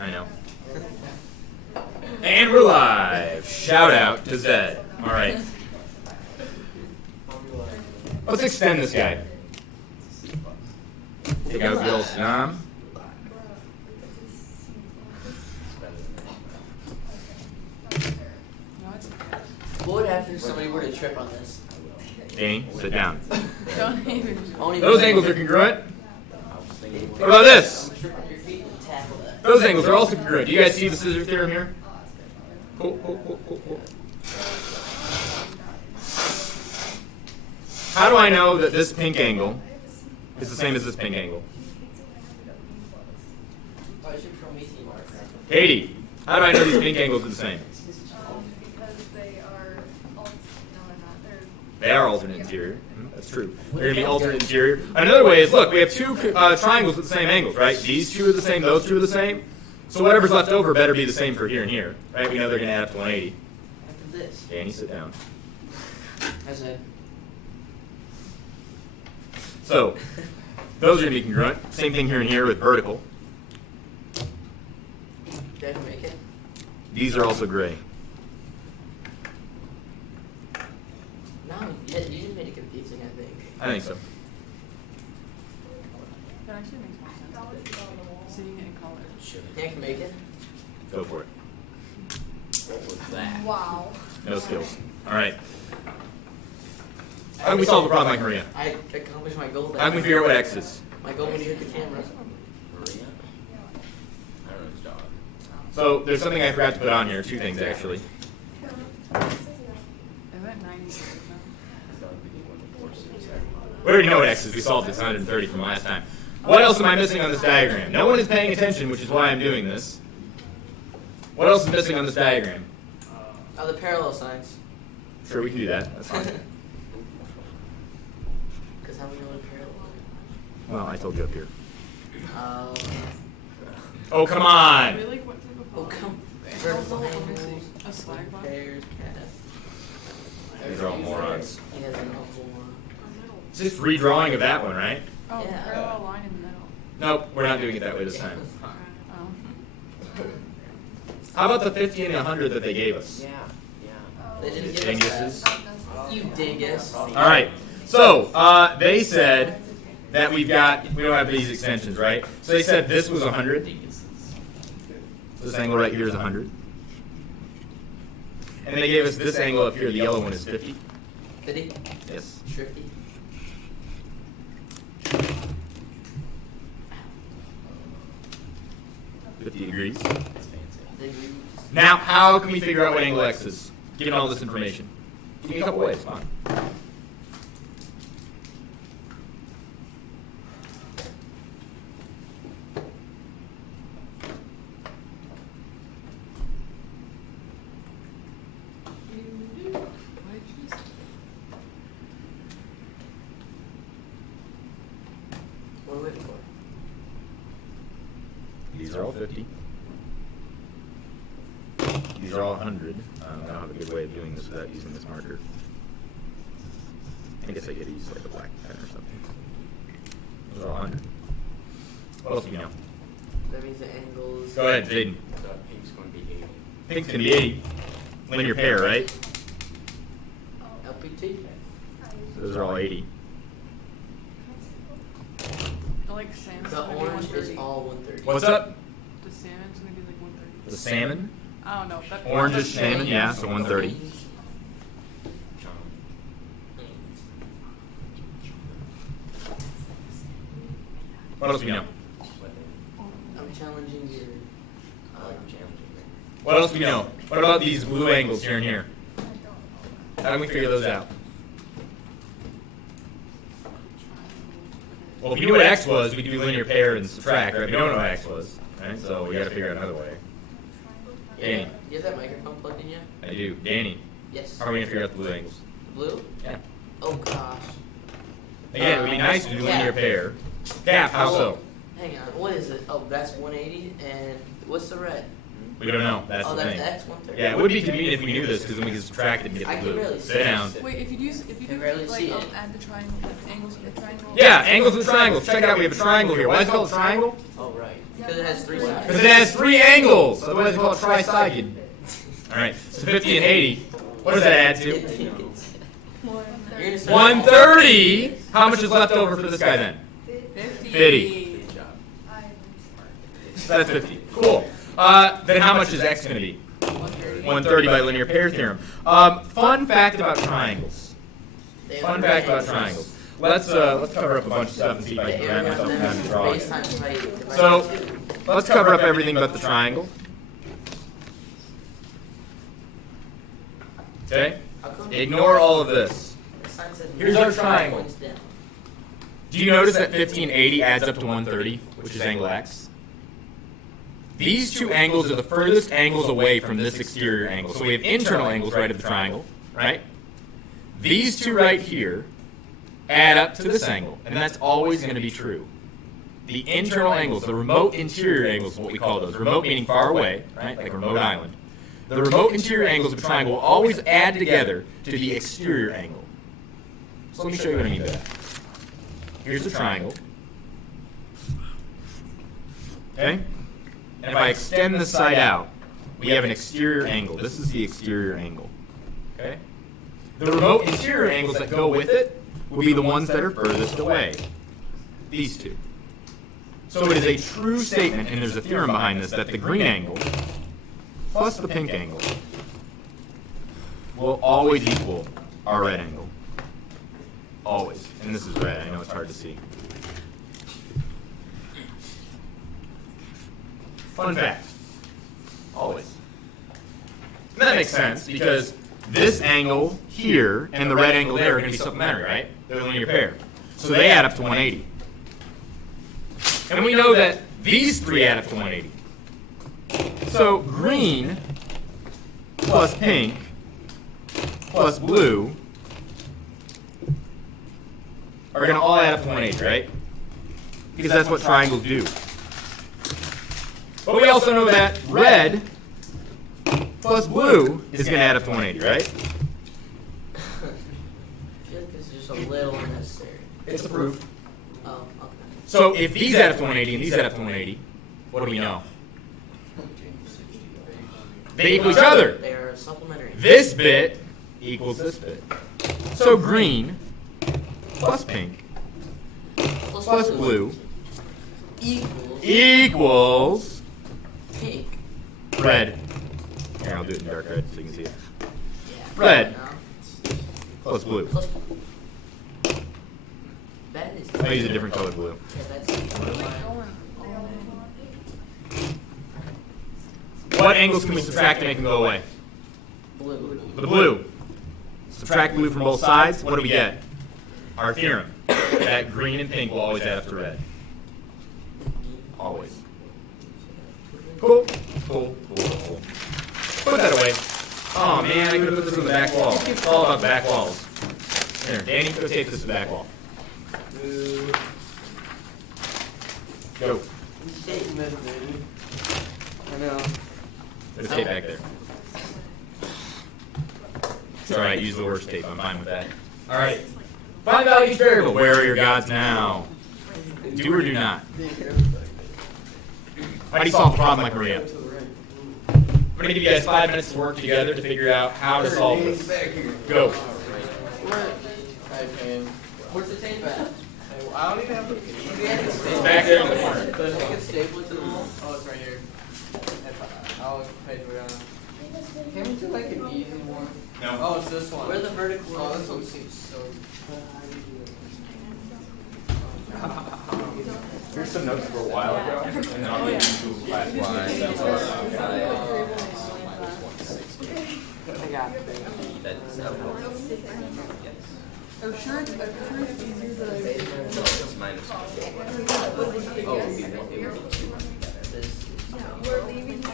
I know. And we're live. Shout out to Zed. All right. Let's extend this guy. Take out good old Snam. What would happen if somebody were to trip on this? Danny, sit down. Don't even. Those angles are congruent. What about this? Trip on your feet and tackle that. Those angles are also congruent. Do you guys see the scissor theorem here? Cool. How do I know that this pink angle is the same as this pink angle? Oh, I should Promethean marker. Katie, how do I know these pink angles are the same? Because they are no, they're not. They are alternate interior. That's true. They're going to be alternate interior. Another way is, look, we have two triangles with the same angles, right? These two are the same, those two are the same. So whatever's left over better be the same for here and here, right? We know they're going to add up to 180. After this. Danny, sit down. I said. So those are going to be congruent. Same thing here and here with vertical. Did I make it? These are also gray. No, yeah, you just made it confusing, I think. I think so. That actually makes more sense. Seeing it in color. Yeah, I can make it. Go for it. What was that? Wow. No skills. All right. How do we solve the problem like Maria? I accomplished my goal. How can we figure out what X is? My goal when you hit the camera. Maria? I don't know his dog. So there's something I forgot to put on here. Two things, actually. Is that 90? We already know what X is. We solved this 130 from last time. What else am I missing on this diagram? No one is paying attention, which is why I'm doing this. What else is missing on this diagram? Oh, the parallel signs. Sure, we can do that. That's fine. Because how we know what a parallel is? Well, I told you up here. Um, Oh, come on! We like went through the oh, come. Vertical Vertical angles, angles. a slag bar. Pairs, cast. These are all morons. He has an awful one. It's just redrawing of that one, right? Oh, Yeah. parallel line in the middle. Nope, we're not doing it that way this time. Oh. How about the 50 and the 100 that they gave us? Yeah. They didn't give us Dinguses. that. You dingus. All right. So they said that we don't have these extensions, right? So they said this was 100. This angle right here is 100. And they gave us this angle up here. The yellow one is 50. 50? Yes. Shrifty? 50 degrees. Degrees. Now, how can we figure out what angle X is, given all this information? Give me a couple ways. Fine. What did you just? What are we waiting for? These are all 50. These are all 100. I don't have a good way of doing this without using this marker. I guess I could use like a black pen or something. Those are all 100. What else do we know? That means the angles. Go ahead, Jaden. The pink's going to be 80. Pink's going to be 80. Linear pair, right? LPT. Those are all 80. The like salmon's The gonna be orange is 130. all 130. What's up? The salmon's gonna be like 130. The salmon. I don't know. That, Orange is that's salmon, yeah, so 130. John. What else do we know? I'm challenging your. I like challenging me. What else do we know? What about these blue angles here and here? How can we figure those out? Well, if we knew what X was, we could do linear pair and subtract, right? We don't know what X was, right? So we got to figure out another way. Danny. You have that microphone plugged in yet? I do. Danny, Yes. how are we going to figure out the blue angles? Blue? Yeah. Oh gosh. Again, it would be nice to do linear pair. Cap, how so? Hang on. What is it? Oh, that's 180. And what's the red? We don't know. That's oh, the that's thing. X 130. Yeah, it would be convenient if we knew this, because then we could subtract it and get I the can blue. barely see Sit down. this. Wait, if you I do barely like see it. add the triangle, the angles of the triangle. Yeah, angles and triangles. Check it out. We have a triangle here. Why is it called a triangle? Oh right. Because it has three sides. Because it has three angles. Otherwise they call it trisagion. All right, so 50 and 80. What does that add to? You're gonna say 130. How much is left over for this guy then? 50. Good job. I'm smart. That's 50. Cool. Then how much is x going to be? 130 by linear pair theorem. Fun fact about triangles. Fun fact about triangles. Let's cover up a bunch of stuff and see if I can grab myself time to draw it. So let's cover up everything but the triangle. Okay? Ignore all of this. Here's our triangle. Do you notice that 1580 adds up to 130, which is angle x? These two angles are the furthest angles away from this exterior angle. So we have internal angles right of the triangle, right? These two right here add up to this angle, and that's always going to be true. The internal angles, the remote interior angles is what we call those. Remote meaning far away, right? Like a remote island. The remote interior angles of a triangle will always add together to the exterior angle. So let me show you what I mean by that. Here's the triangle. Okay? And if I extend this side out, we have an exterior angle. This is the exterior angle. Okay? The remote interior angles that go with it will be the ones that are furthest away. These two. So it is a true statement, and there's a theorem behind this, that the green angle plus the pink angle will always equal our red angle. Always. And this is red. I know it's hard to see. Fun fact. Always. And that makes sense because this angle here and the red angle there are going to be supplementary, right? They're a linear pair. So they add up to 180. And we know that these three add up to 180. So green plus pink plus blue are going to all add up to 180, right? Because that's what triangles do. But we also know that red plus blue is going to add up to 180, right? I feel like this is just a little unnecessary. It's the proof. Oh, okay. So if these add up to 180 and these add up to 180, what do we know? They equal each other. They are supplementary. This bit equals this bit. So green plus pink plus blue equals pink. red. Here, I'll do it in dark red so you can see it. Yeah. Red No. plus blue. Plus. That is. I'll use a different color blue. Yeah, that's. What angles can we subtract to make them go away? Blue. The blue. Subtract blue from both sides. What do we get? Our theorem. That green and pink will always add up to red. Always. Cool. Cool. Put that away. Oh man, I could have put this on the back wall. It's all about back walls. Here, Danny, go tape this to the back wall. Go. I know. There's tape back there. It's alright, use the worst tape. I'm fine with that. Alright. Find out each variable. Where are your gods now? Do or do not? How do you solve a problem like Maria? I'm going to give you guys 5 minutes to work together to figure out how to solve this. Go. Where's the tape at? I don't even have It's back there in the corner. Does it get stapled to the wall? Oh, it's right here. I'll pay for it. Can we do like an easy one? No. Oh, it's this one. Where the vertical Oh, lines? this one seems so. Here's some notes for a while ago, and then I'll give you class Oh, sure, it's easier than we're leaving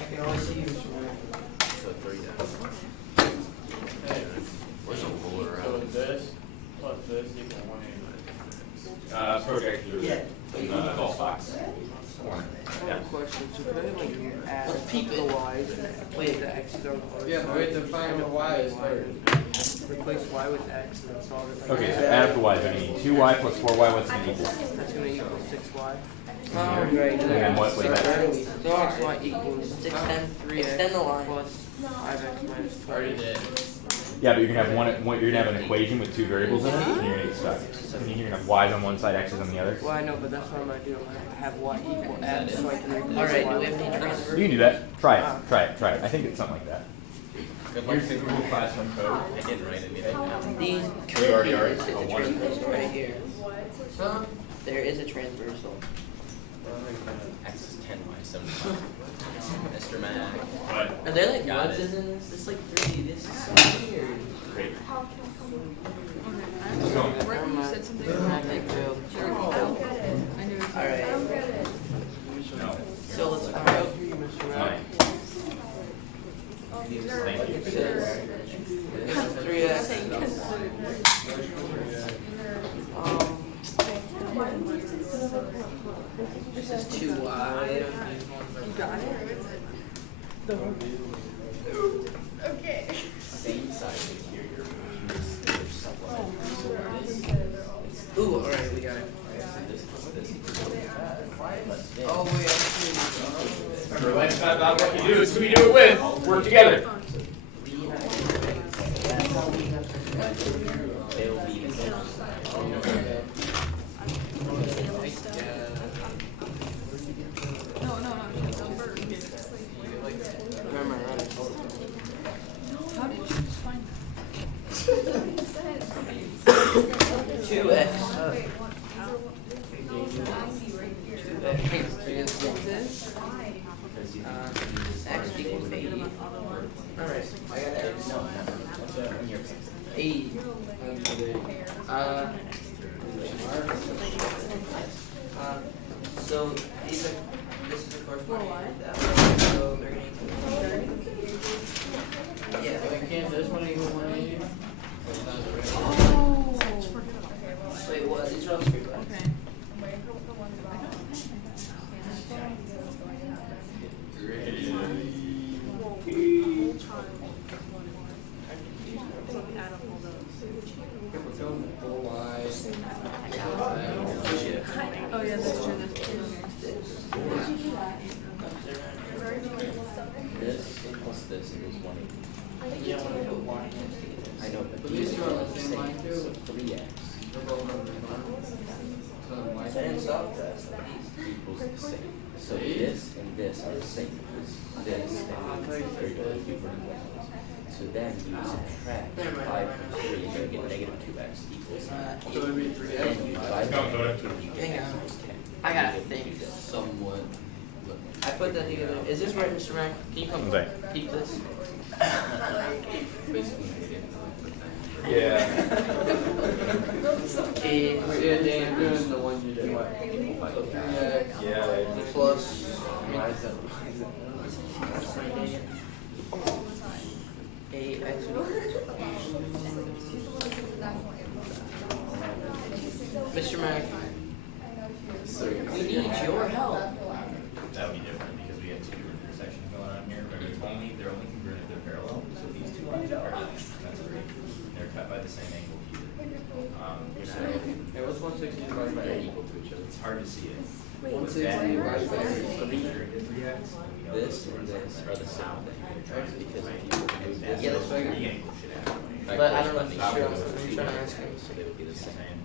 I can only see you. Where's a ruler So around? this plus this equal 180. projector. Yeah. Golf box. Yeah. Question, so could I like add Let's peep it. the Y's and to find what y is first. Replace y with x and solve it. Okay, so add up the y's. We're gonna need 2y plus 4y. What's it gonna equal? That's gonna equal 6y. Oh, right. And then what is that? So xy equals 6, extend the line. plus 5x minus 20. Yeah, but you're gonna have you're gonna have an equation with two variables in it, and you're gonna get stuck. And you're gonna have y's on one side, x's on the other. Well, I know, but that's what I'm gonna do. I'm gonna have y equal x so I can replace Alright, y do we have with any x. transfer? You can do that. Try it. Try it. Try it. I think it's something like that. Good luck to Google Classroom code. I didn't write anything down. These We already are. It's a Oh, one. transversal right here. Huh? There is a transversal. X is 10, y is 75. Mr. Mac. But Are there like Got ones it. in this? It's like 3. This is so weird. great. Never mind. Magnet failed. Alright. No. So let's I find failed you, Mr. Mac. Fine. Thank you. This is 3x. This is 2y. You got it? Okay. Same size interior. Ooh, alright, we got it. This plus this. Oh, wait, Remember, life's not about what you do, it's who you do it with. Work together. They'll be the same. No, she's over. Remember, right? How did you just find that? 2x. X equals 8. Alright, I got X. No, no. What's that on your 8. So these are, this is the corresponding to that one. So they're gonna equal. Yeah. Can't this one equal 180? Wait, what? These are all screwed up. Oh yeah, that's true. That's true. This plus this equals 180. You don't want to put y next to this. I know, but But these two are the same line too. So 3x And stop that. equals the same. So this and this are the same. This and they're going to be vertical. So then you subtract 5 from 3, you're going to get negative 2x equals 9. So it'd be 3x. Then you divide by 2 Hang on. equals 10. I gotta think. Somewhat. I put that together. Is this right, Mr. Mac? Can you come Okay. keep this? Basically, Yeah. Yeah, Dan, doing the one you did. So 3x Yeah. plus. Mr. Mac, we need your help. That would be different because we have two intersections going on here. Remember, they're only congruent if they're parallel. So these two lines are parallel. That's great. They're cut by the same angle here. Hey, what's 160 divided by 8 equal to each other? It's hard to see it. 160 divided by 8. this and this are the same thing. Because if you move this, Yeah, that's The bigger. angle should happen. But I don't know if he's sure. I'm trying to ask him. So they would be the same.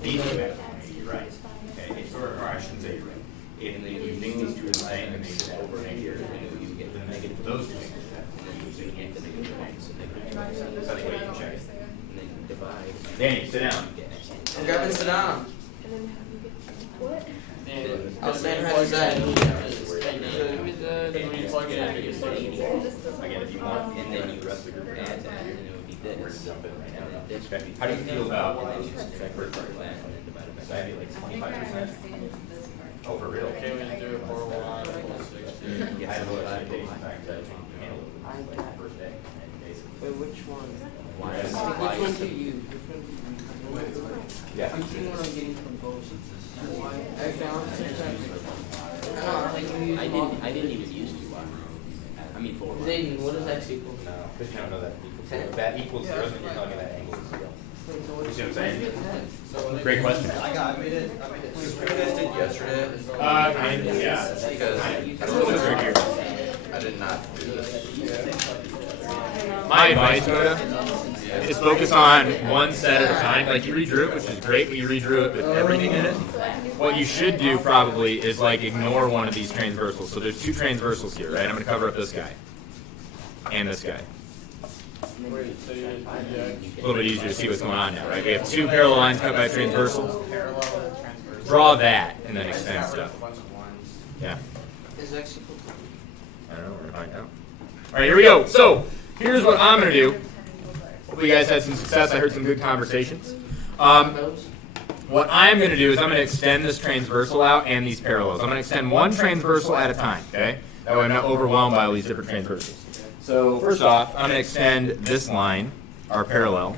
These two have, you're right. Okay, or I shouldn't say you're right. If you think these two are the same, then they should over here, and then you get the negative those two. And then you get the negative 1, so negative 2. That's the way you can check it. And then you divide. Danny, sit down. You get x. I'm grabbing sit down. What? I'll stand right beside you. Again, if you want, And then you add that, and it would be this. Jump in right now. And then this Okay. would be How do you feel about, and then you subtract first part of that, and then divide it by so I'd be like 25%? Oh, for real? Okay, we can do it for y equals 60. I had a little expectation back to handle it like the first day, and basically. Wait, which one? Y is Which y one is do you use? Which one do you use? Yeah. I'm seeing what I'm getting from both. I found 6x. No, like you use I didn't even use 2y. I'm mean forward. Zayden, what does x equal? No, because you don't know that equals 10. zero. That equals zero, then you're telling me that angle is zero. Wait, so what You see what I'm saying? So Great question. I made it. Just what you guys did yesterday. Kind of, yeah. Because It's a little bit trickier. I did not do this. My advice, Moda, is focus on one set at a time. Like you redrew it, which is great, but you redrew it with everything in it. What you should do probably is like ignore one of these transversals. So there's two transversals here, right? I'm going to cover up this guy and this guy. A little bit easier to see what's going on now, right? We have two parallel lines cut by a transversal. Draw that and then extend stuff. Yeah. Is x equal I don't know. We're going to find out. All right, here we go. So here's what I'm going to do. Hopefully you guys had some success. I heard some good conversations. to those? What I'm going to do is I'm going to extend this transversal out and these parallels. I'm going to extend one transversal at a time, okay? That way I'm not overwhelmed by all these different transversals. So first off, I'm going to extend this line, our parallel.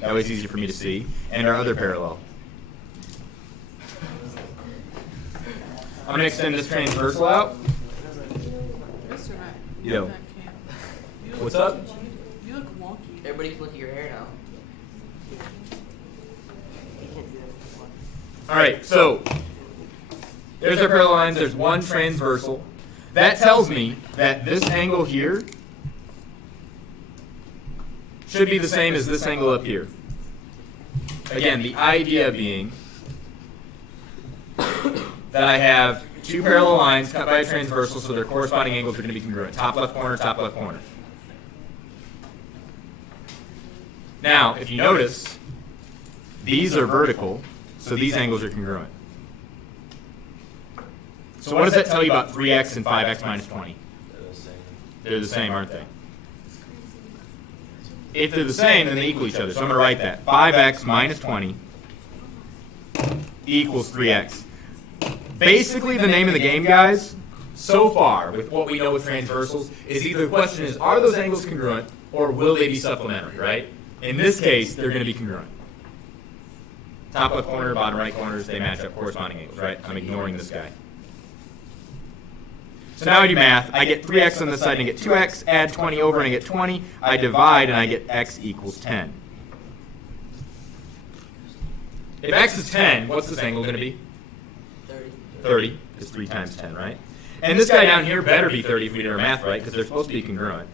That way it's easier for me to see. And our other parallel. I'm going to extend this transversal out. Mr. Matt. Yo. Matt Camp. You look- What's up? You look wonky. Everybody can look at your hair now. All right, so there's our parallel lines. There's one transversal. That tells me that this angle here should be the same as this angle up here. Again, the idea being that I have two parallel lines cut by a transversal, so their corresponding angles are going to be congruent. Top left corner, top left corner. Now, if you notice, these are vertical, so these angles are congruent. So what does that tell you about 3x and 5x minus 20? They're the same, aren't they? If they're the same, then they equal each other. So I'm going to write that. 5x minus 20 equals 3x. Basically, the name of the game, guys, so far, with what we know with transversals, is either the question is, are those angles congruent, or will they be supplementary, right? In this case, they're going to be congruent. Top left corner, bottom right corners, they match up corresponding angles, right? I'm ignoring this guy. So now I do math. I get 3x on this side and I get 2x. Add 20 over and I get 20. I divide and I get x equals 10. If x is 10, what's this angle going to be? 30. 30, because 3 times 10, right? And this guy down here better be 30 if we did our math right, because they're supposed to be congruent.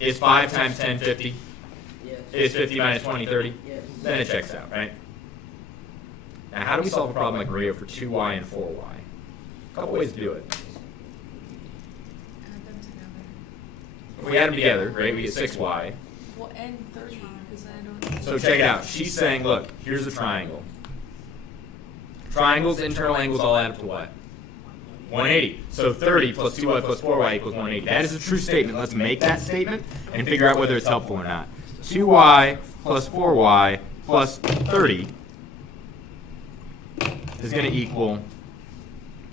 Is 5 times 10 50? Yes. Is 50 minus 20 30? Yes. Then it checks out, right? Now, how do we solve a problem like Maria for 2y and 4y? A couple ways to do it. Add them together. If we add them together, right, we get 6y. Well, and 30, because I don't. So check it out. She's saying, look, here's a triangle. Triangles, internal angles all add up to what? 180. So 30 plus 2y plus 4y equals 180. That is a true statement. Let's make that statement and figure out whether it's helpful or not. 2y plus 4y plus 30 is going to equal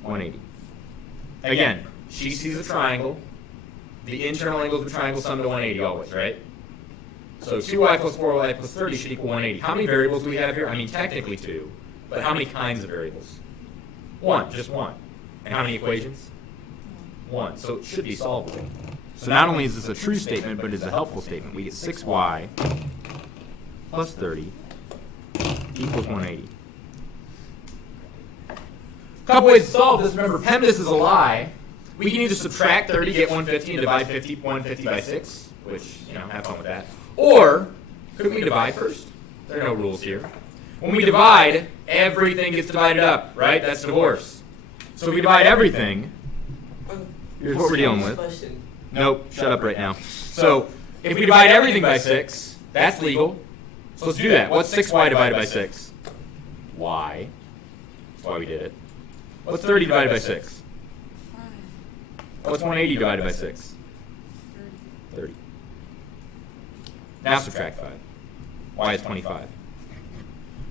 180. Again, she sees a triangle. The internal angles of the triangle sum to 180 always, right? So 2y plus 4y plus 30 should equal 180. How many variables do we have here? I mean, technically 2. But how many kinds of variables? 1, just 1. And how many equations? 1. So it should be solvable. So not only is this a true statement, but it's a helpful statement. We get 6y plus 30 equals 180. A couple ways to solve this. Remember, PEMDAS is a lie. We can either subtract 30, get 150, and divide 150 by 6, which, have fun with that. Or, couldn't we divide first? There are no rules here. When we divide, everything gets divided up, right? That's divorce. So if we divide everything, here's what we're dealing with. Question. Nope, shut up right now. So if we divide everything by 6, that's legal. So let's do that. What's 6y divided by 6? Y. That's why we did it. What's 30 divided by 6? 5, What's 180 divided by 6? 30. 30. Now subtract 5. Y is 25.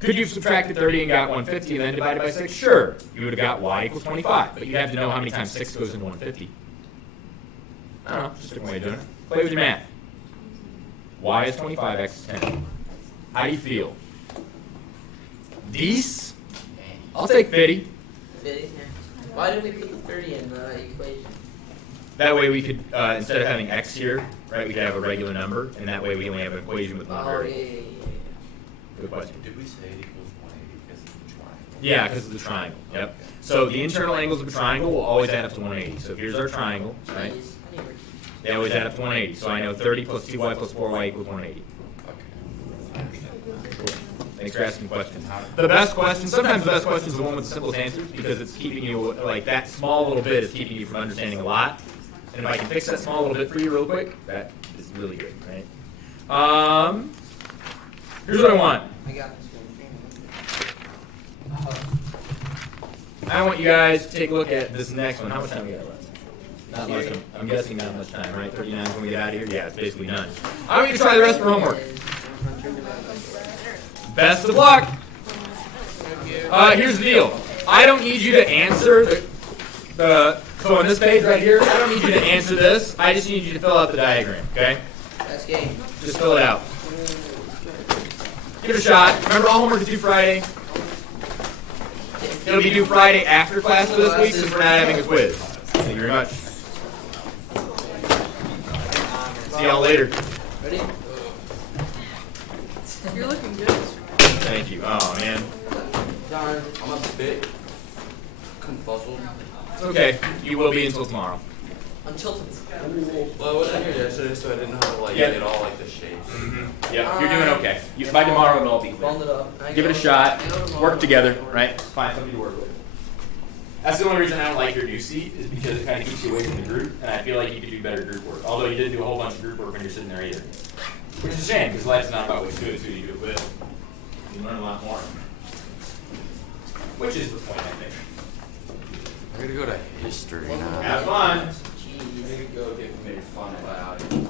Could you have subtracted 30 and got 150 and then divided by 6? Sure. You would have got y equals 25. But you have to know how many times 6 goes into 150. I don't know. Just a different way of doing it. Play with your math. Y is 25, x is 10. How do you feel? These? I'll take 50. 50? Yeah. Why did we put the 30 in the equation? That way we could, instead of having x here, right, we could have a regular number, and that way we only have an equation with one Oh, yeah, variable. yeah, yeah, Good question. Did we say it equals 180 because of the triangle? Yeah, because of the triangle. Yep. So the internal angles of a triangle will always add up to 180. So here's our triangle, yeah. right? Jeez, I need to- They always add up to 180. So I know 30 plus 2y plus 4y equals 180. Okay. I understand. Cool. Thanks for asking questions. The best question, sometimes the best question is the one with the simplest answers because it's keeping you, like that small little bit is keeping you from understanding a lot. And if I can fix that small little bit for you real quick, that is really good, right? Here's what I want. I got this one. I want you guys to take a look at this next one. How much time we got left? Not much. I'm guessing not much time, right? 39 when we get out of here? Yeah, it's basically none. I want you to try the rest for homework. Best of luck. Here's the deal. I don't need you to answer so on this page right here, I don't need you to answer this. I just need you to fill out the diagram, okay? That's game. Just fill it out. Give it a shot. Remember, all homework is due Friday. It'll be due Friday after class for this week since we're not having a quiz. Thank you very much. See y'all later. Ready? You're looking good. Thank you. Oh, man. Darn. I'm a bit confuzzled. It's okay. You will be until tomorrow. Until tomorrow. Well, I wasn't here yesterday, so I didn't know how to like Yeah. get all like the shapes. Yeah, you're doing okay. By tomorrow, it'll all be clear. Bundle it up. I Give it a go- shot. I go tomorrow. Work together, right? Find somebody to work with. That's the only reason I don't like your new seat is because it kind of keeps you away from the group, and I feel like you could do better group work. Although you didn't do a whole bunch of group work when you're sitting there either. Which is a shame, because life's not about what's good, it's who you do it with. You learn a lot more. Which is the point, I think. I gotta go to history now. Have fun. I Jeez. gotta go get made fun of.